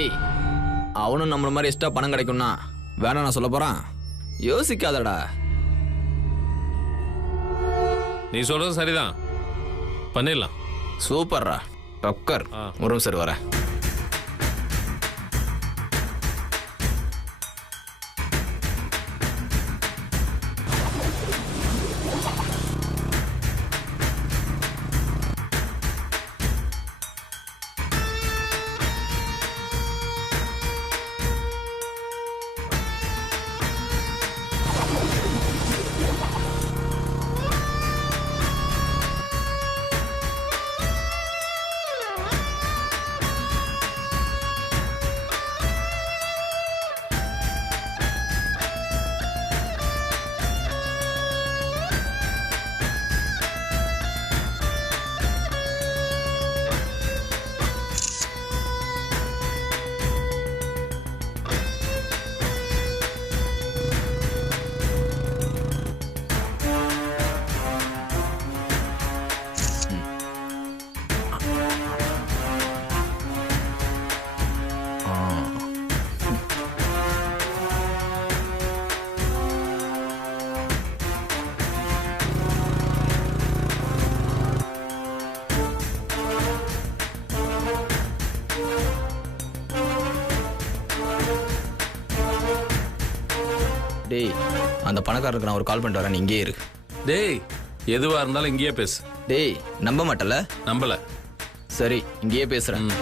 ஏய், அவனும் நம்மள மாதிரி எக்ஸ்ட்ரா பணம் கிடைக்கும்னா வேணா நான் சொல்ல போறான். யோசிக்காதடா. நீ சொல்றது சரிதான், பண்ணிடலாம். சூப்பர்ரா டக்கர். ஒரு நிமிஷம் வர. டேய், அந்த பணக்காரருக்கு நான் ஒரு கால் பண்ணிட்டு வரேன், இங்கேயே இரு. டேய், எதுவா இருந்தாலும் இங்கேயே பேசு. டேய், நம்ப மாட்டல? நம்பல. சரி, இங்கேயே பேசுறேன்.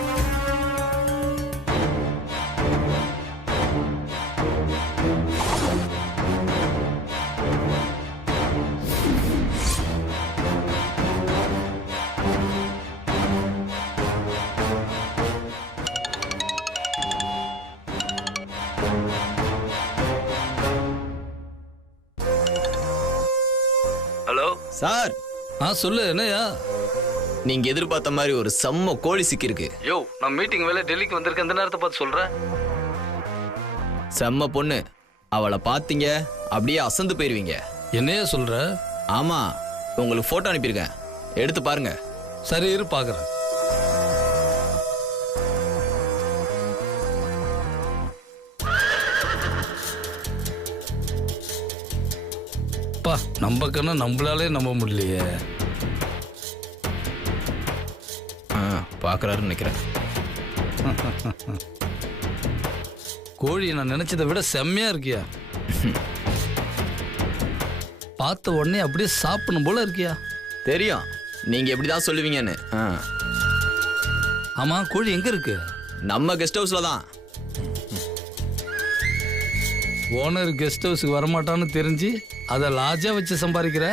Hello sir. சொல்லு, என்னையா? நீங்க எதிர்பார்த்த மாதிரி ஒரு செம்ம கோழி சிக்கிருக்கு. யோ, நான் மீட்டிங் வேலை டெல்லிக்கு வந்திருக்கேன். இந்த நேரத்தை பார்த்து சொல்றேன். செம்ம பொண்ணு. அவளை பார்த்தீங்க அப்படியே அசந்து போயிருவீங்க. என்னையா சொல்ற? ஆமா, உங்களுக்கு போட்டோ அனுப்பியிருக்கேன், எடுத்து பாருங்க. சரி, இரு பாக்குறேன். பா, நம்ம கண்ணா நம்மளாலே நம்ப முடியலையே. பாக்குறாருன்னு நினைக்கிறேன். கோழி நான் நினைச்சதை விட செம்மையா இருக்கியா. பார்த்த உடனே அப்படியே சாப்பிடணும் போல இருக்கியா. தெரியும் நீங்க எப்படிதான் சொல்லுவீங்கன்னு. ஆமா, கோழி எங்க இருக்கு? நம்ம கெஸ்ட் ஹவுஸ்ல தான். ஓனர் கெஸ்ட் ஹவுஸுக்கு வரமாட்டான்னு தெரிஞ்சு அதை லாஜா வச்சு சம்பாதிக்கிற.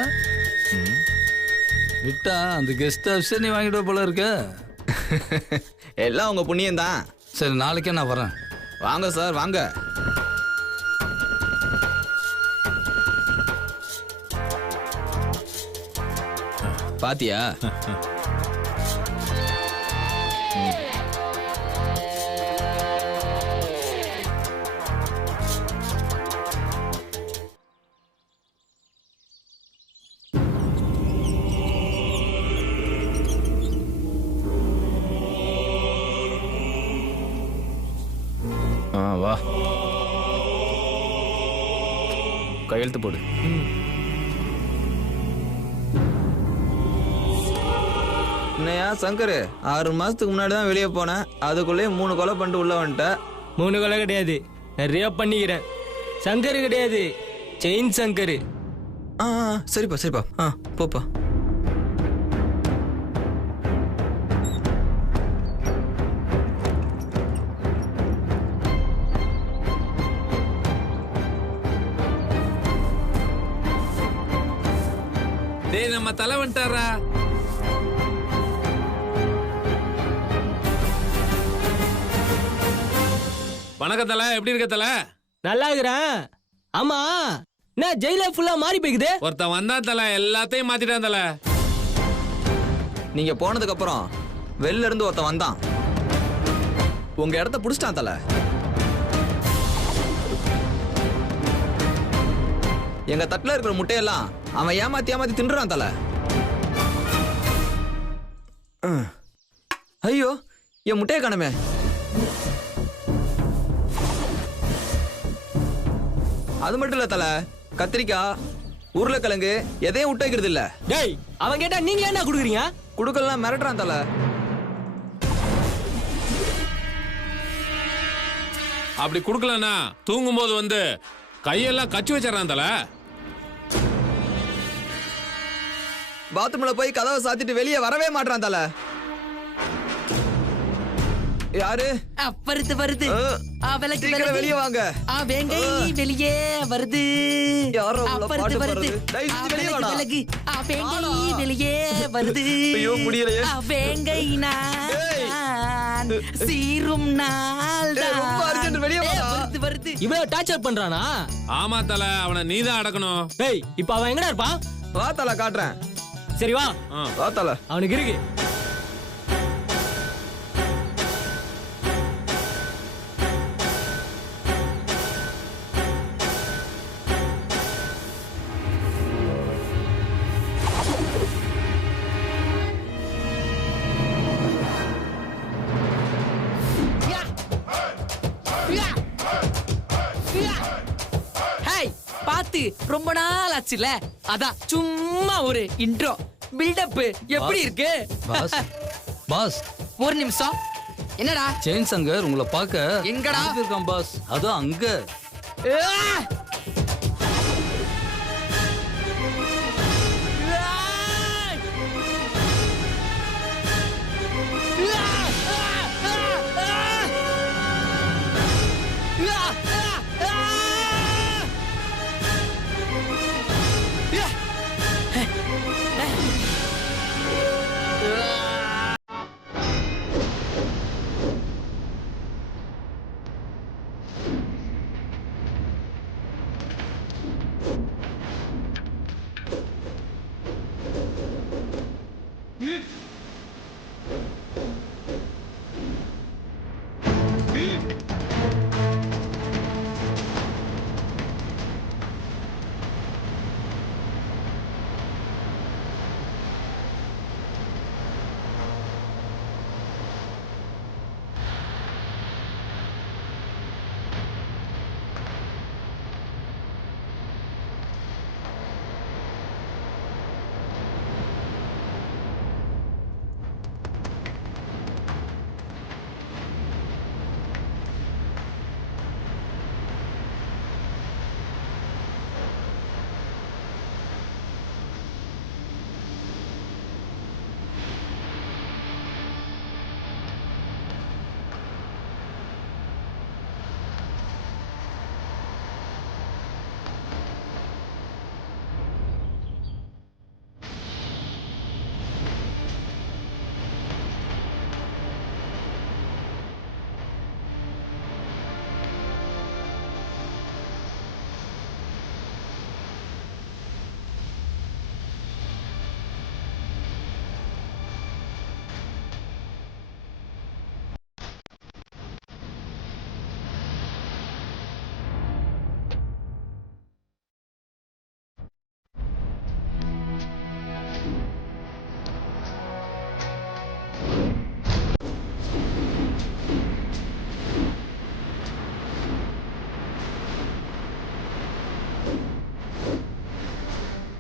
விட்டா அந்த கெஸ்ட் ஹவுஸ் நீ வாங்கிட்டு போல இருக்க. எல்லாம் உங்க புண்ணியம் தான். சரி, நாளைக்கே நான் வரேன். வாங்க சார், வாங்க. பாத்தியா? வா, கையெழுத்து போடு. என்னையா சங்கர், 6 மாசத்துக்கு முன்னாடி தான் வெளியே போனேன், அதுக்குள்ளேயே 3 கொலை பண்ணிட்டு உள்ள வந்துட்டேன். 3 கொலை கிடையாது, நிறைய பண்ணிக்கிறேன். சங்கர் கிடையாது, செயின் சங்கர். சரிப்பா சரிப்பா, போப்பா. டேய், நம்ம தலை வந்துட்டாரா? வணக்கம் தலை, எப்படி இருக்க தலை? நல்லா இருக்கிறேன். ஆமா, நான் ஜெயில ஃபுல்லா மாறி போய்க்குது. ஒருத்தன் வந்தான் தலை, எல்லாத்தையும் மாத்திட்டான் தலை. நீங்க போனதுக்கு அப்புறம் வெளில இருந்து ஒருத்தன் வந்தான், உங்க இடத்த புடிச்சிட்டான் தலை. எங்க தட்டுல இருக்கிற முட்டையெல்லாம் அவன் ஏமாத்தி ஏமாத்தி தின்றான் தல. ஐயோ, என் முட்டையை காணுமே. அது மட்டும் இல்ல தல, கத்திரிக்காய் உருளைக்கிழங்கு எதையும் விட்டு வைக்கிறது இல்ல. டேய் அவன் கேட்டா நீங்க என்ன குடுக்குறீங்க? குடுக்கலாம் மிரட்டுறான் தல. அப்படி குடுக்கலனா தூங்கும் போது வந்து கையெல்லாம் கச்சி வச்சிடறான் தல. பாத்ரூம்ல போய் கதவை சாத்திட்டு வெளியே வரவே மாட்டான் தல. யாரு? வருது வருது. விலகு சீக்கிரம் வெளியே வாங்க. வேங்கை வெளியே வருது. யாரோ உள்ள பாட்டு வருது. பாடுறது. டேய், சுத்தி வெளியே வாடா. விலகு. வேங்கை வெளியே வருது. ஐயோ, முடியலையே. வேங்கை நான் சீரும் நாள் டேய், ரொம்ப அர்ஜென்ட், வெளியே வாடா. வருது வருது. இவ்வளவு டார்ச்சர் பண்றானா? ஆமா தல, அவனை நீதான் அடக்கணும். டேய் இப்ப அவன் எங்கடா இருப்பான்? வா தல, காட்டுறேன். சரி வா. வா தல. அவனுக்கு இருக்கு. பாத்து ரொம்ப நாள் ஆச்சுல, அதான் சும்மா ஒரு இன்ட்ரோ பில்டப். எப்படி இருக்கு? பாஸ் பாஸ் ஒரு நிமிஷம். என்னடா? செயின் சங்கர் உங்களை பார்க்க எங்கடா இருக்கான் பாஸ்? அதோ அங்க.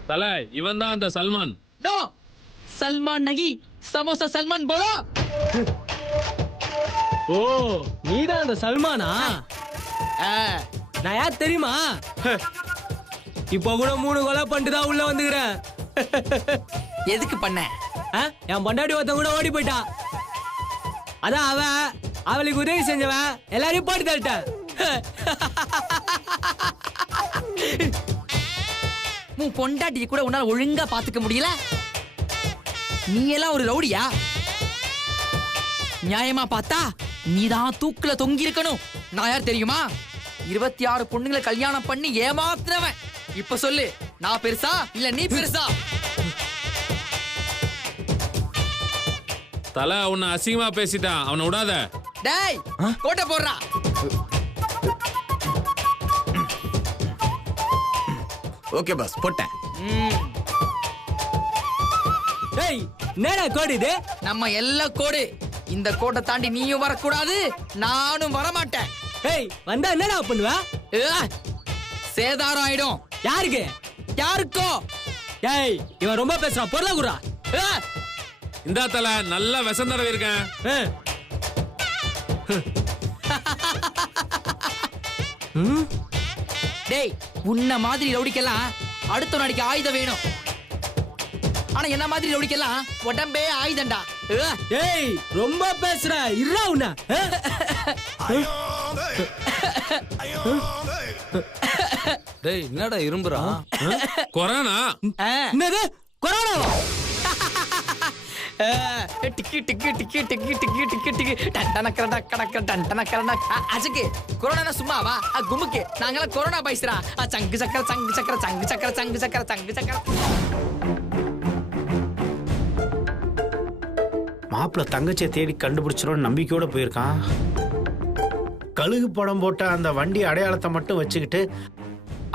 தல, இவன் தான் அந்த சல்மான். नो सलमान नहीं, समोसा सलमान बोलो. ஓ நீதான் அந்த சல்மானா? நான் யார் தெரியுமா? இப்போ கூட 3 கொலை பண்ணிட்டு தான் உள்ள வந்துக்கிறேன். எதுக்கு பண்ண? என் பொண்டாட்டி ஒருத்தன் கூட ஓடி போயிட்டான். அதான் அவளுக்கு உதவி செஞ்சவன் எல்லாரையும் போட்டு தள்ளிட்டேன். உன் பொண்டாட்டியை கூட உன்னால ஒழுங்கா பாத்துக்க முடியல. நீ எல்லாம் ஒரு ரவுடியா? நியாயமா பார்த்தா நீதான் தூக்குல தொங்கி இருக்கணும். நான் யார் தெரியுமா? 26 பொண்ணுங்களை கல்யாணம் பண்ணி ஏமாத்துறவன். இப்ப சொல்லு, நான் பெருசா இல்ல நீ பெருசா? தல, உன்னை அசிங்கமா பேசிட்டான், அவனை விடாத. டேய் கோட்டை போடுறா. ஓகே பாஸ், போட்டேன். டேய் என்னடா கோடு இது? நம்ம எல்லா கோடு. இந்த கோட்டை தாண்டி நீயும் வரக்கூடாது, நானும் வரமாட்டேன். டேய் வந்தா என்னடா பண்ணுவ? சேதாரம் ஆயிடும். யாருக்கு? யாருக்கோ? ஏய், இவன் ரொம்ப பேசுறான். பொருளை குடுறா. இந்தா தல நல்லா விஷம் தடவை இருக்கேன். டேய், உன்ன மாதிரி ரவுடிக்கெல்லாம் அடுத்த நாளைக்கு ஆயுதம் வேணும். ஆனா என்ன மாதிரி ரவுடிக்கெல்லாம் உடம்பே ஆயுதண்டா. ஏய், ரொம்ப பேசுற. இருடா உன்ன. டேய் என்னடா இரும்புறா? கொரோனா. என்னது? கொரோனாவா? டிக்கி டிக்கி டிக்கி டிக்கி டிக்கி டிக்கி டிக்கி டண்டனக்கரடா கடக்க டண்டனக்கரடா. அஜக்கு கொரோனா சும்மாவா? குமுக்கு நாங்கெல்லாம் கொரோனா பைஸ்ரா. சங்கு சக்கர சங்கு சக்கர சங்கு சக்கர சங்கு சக்கர சங்கு சக்கர. மாப்பிள்ள தங்கச்சியை தேடி கண்டுபிடிச்சிடும் நம்பிக்கையோட போயிருக்கான். கழுகு படம் போட்ட அந்த வண்டி அடையாளத்தை மட்டும் வச்சுக்கிட்டு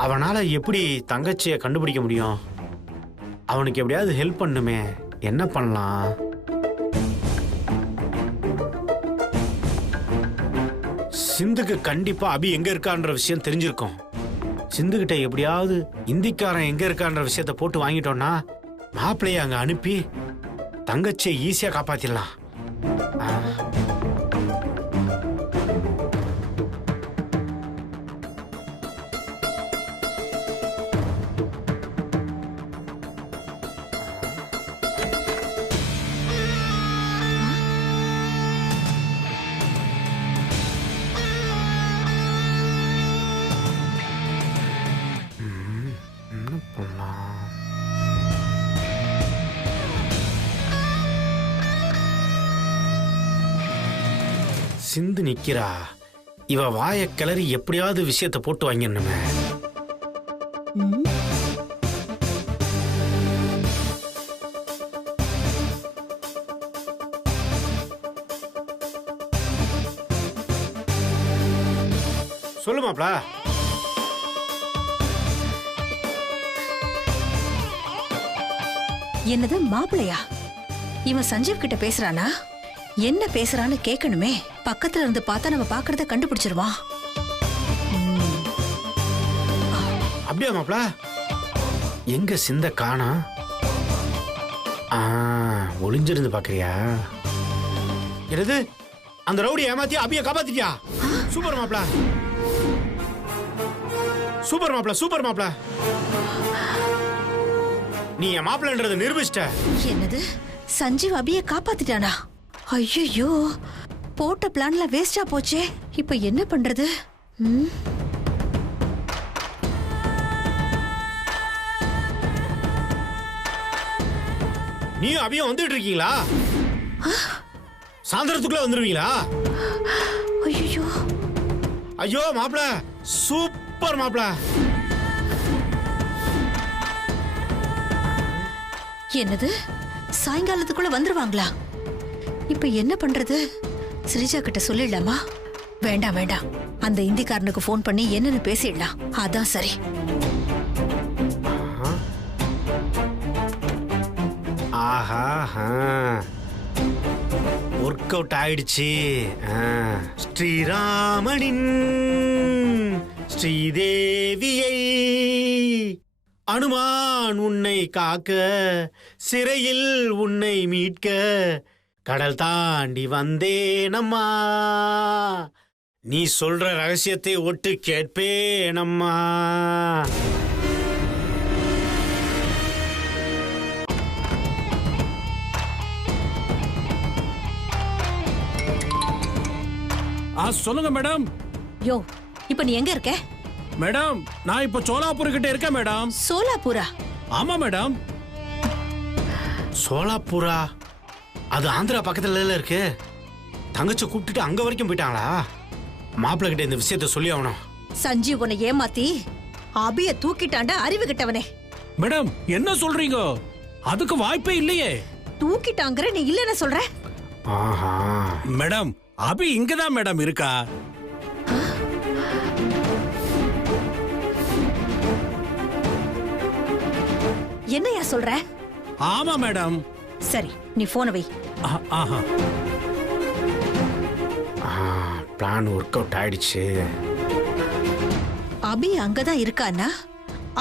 அவனால எப்படி தங்கச்சியை கண்டுபிடிக்க முடியும்? அவனுக்கு எப்படியாவது ஹெல்ப் பண்ணுமே. என்ன பண்ணலாம்? சிந்துக்கு கண்டிப்பா அபி எங்க இருக்கான்ற விஷயம் தெரிஞ்சிருக்கும். சிந்து கிட்ட எப்படியாவது இந்திக்காரன் எங்க இருக்கான்ற விஷயத்த போட்டு வாங்கிட்டோம்னா மாப்பிள்ளைய அங்க அனுப்பி தங்கச்சியை ஈஸியா காப்பாத்திடலாம். சிந்து நிக்கிறா. இவ வாய கிளறி எப்படியாவது விஷயத்தை போட்டு வாங்கிடணுமே. சொல்லு மாப்ள. என்னது மாப்பிளையா? இவன் சஞ்சீவ் கிட்ட பேசுறானா? என்ன பேசுறான்னு கேட்கணுமே. பக்கத்துல இருந்து பார்த்தா நம்ம பாக்குறத கண்டுபிடிச்சிருவான். அப்படியா மாப்ள? எங்க சிந்த காணா? ஒளிஞ்சிருந்து பாக்குறியா? என்னது? அந்த ரவுடி ஏமாத்தி அபிய காப்பாத்திட்டியா? சூப்பர் மாப்ள. சூப்பர் மாப்ள. சூப்பர் மாப்ள. நீ என் மாப்பிள்ளன்றதை நிரூபிச்சிட்ட. என்னது? சஞ்சீவ் அபிய காப்பாத்திட்டானா? ஐயோ, போட்ட பிளான்ல வேஸ்டா போச்சே. இப்ப என்ன பண்றது? நீயும் அபியும் வந்துட்டு இருக்கீங்களா? சாயந்தரத்துக்குள்ள வந்துருவீங்களா? ஐயோ ஐயோ மாப்ள, சூப்பர் மாப்ள. என்னது? சாயங்காலத்துக்குள்ள வந்துருவாங்களா? இப்ப என்ன பண்றது? ஸ்ரீஜா கிட்ட சொல்லிடலாமா? வேண்டாம் வேண்டாம், அந்த இந்திக்காரனுக்கு போன் பண்ணி என்னன்னு பேசிடலாம். அதான் சரி. ஆஹா, ஒர்க் அவுட் ஆயிடுச்சு. ஸ்ரீராமனின் ஸ்ரீதேவியை அனுமான் உன்னை காக்க, சிறையில் உன்னை மீட்க கடல் தாண்டி வந்தேனம்மா. நீ சொல்ற ரகசியத்தை ஒட்டு கேட்பேனம்மா. சொல்லுங்க மேடம். யோ, இப்ப நீ எங்க இருக்க? மேடம், நான் இப்ப சோலாப்பூர் கிட்ட இருக்கேன் மேடம். சோலாப்பூரா? ஆமா மேடம். சோலாப்பூரா? அது ஆந்திரா பக்கத்துல இருக்கு. தங்கச்சி கூப்பிட்டுட்டு அங்க வரைக்கும் போயிட்டாங்களா? மாப்பிள்ள கிட்ட இந்த விஷயத்த சொல்லி ஆகணும். சஞ்சீவ் உன்னை ஏமாத்தி அபிய தூக்கிட்டாண்டா, அறிவு கிட்டவனே. மேடம், என்ன சொல்றீங்க? அதுக்கு வாய்ப்பே இல்லையே. தூக்கிட்டாங்கற நீ இல்லன்னு சொல்ற? ஆஹா மேடம், அபி இங்கதான் மேடம் இருக்கா. என்னையா சொல்ற? ஆமா மேடம். சரி, நீ போன வை. ஆஹா, பிளான் ஒர்க் அவுட் ஆயிடுச்சு. அபி அங்கதான் இருக்கானா?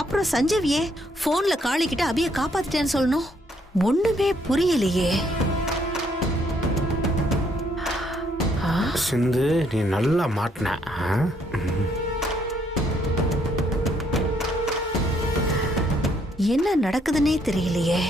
அப்புறம் சஞ்சீவ் ஏன் போன்ல காளிக்கிட்ட அபிய காப்பாத்திட்டேன்னு சொல்லணும்? ஒண்ணுமே புரியலையே. சிந்து, நீ நல்லா மாட்டின. என்ன நடக்குதுன்னே தெரியலையே.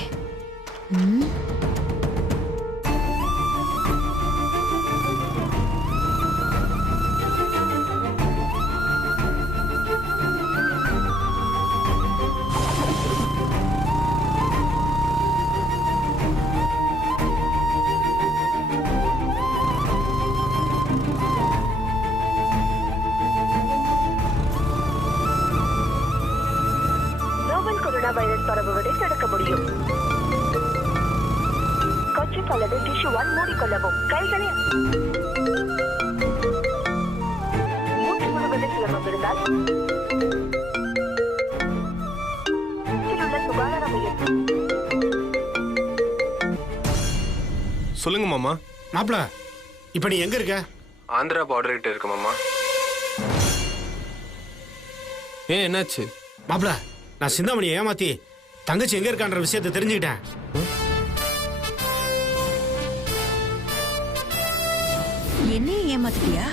வைரஸ் பரவுவதை தடுக்க முடியும். கொச்சின் அல்லது டிஷ்யூவால் மூடிக்கொள்ளவும். கைகளை மூச்சு முழுவதில் சிரமம் இருந்தால் உள்ள சுகாதார மையம். சொல்லுங்க மாமா. மாப்பிள, இப்ப நீ எங்க இருக்க? ஆந்திரா பார்டர் கிட்ட இருக்க மாமா. ஏன் என்னாச்சு? மாப்பிள, நான் சிந்தாமணியை ஏமாத்தி தங்கச்சி எங்க இருக்கான்ற விஷயத்தை தெரிஞ்சுக்கிட்டேன். என்ன ஏமாத்திட்டியா?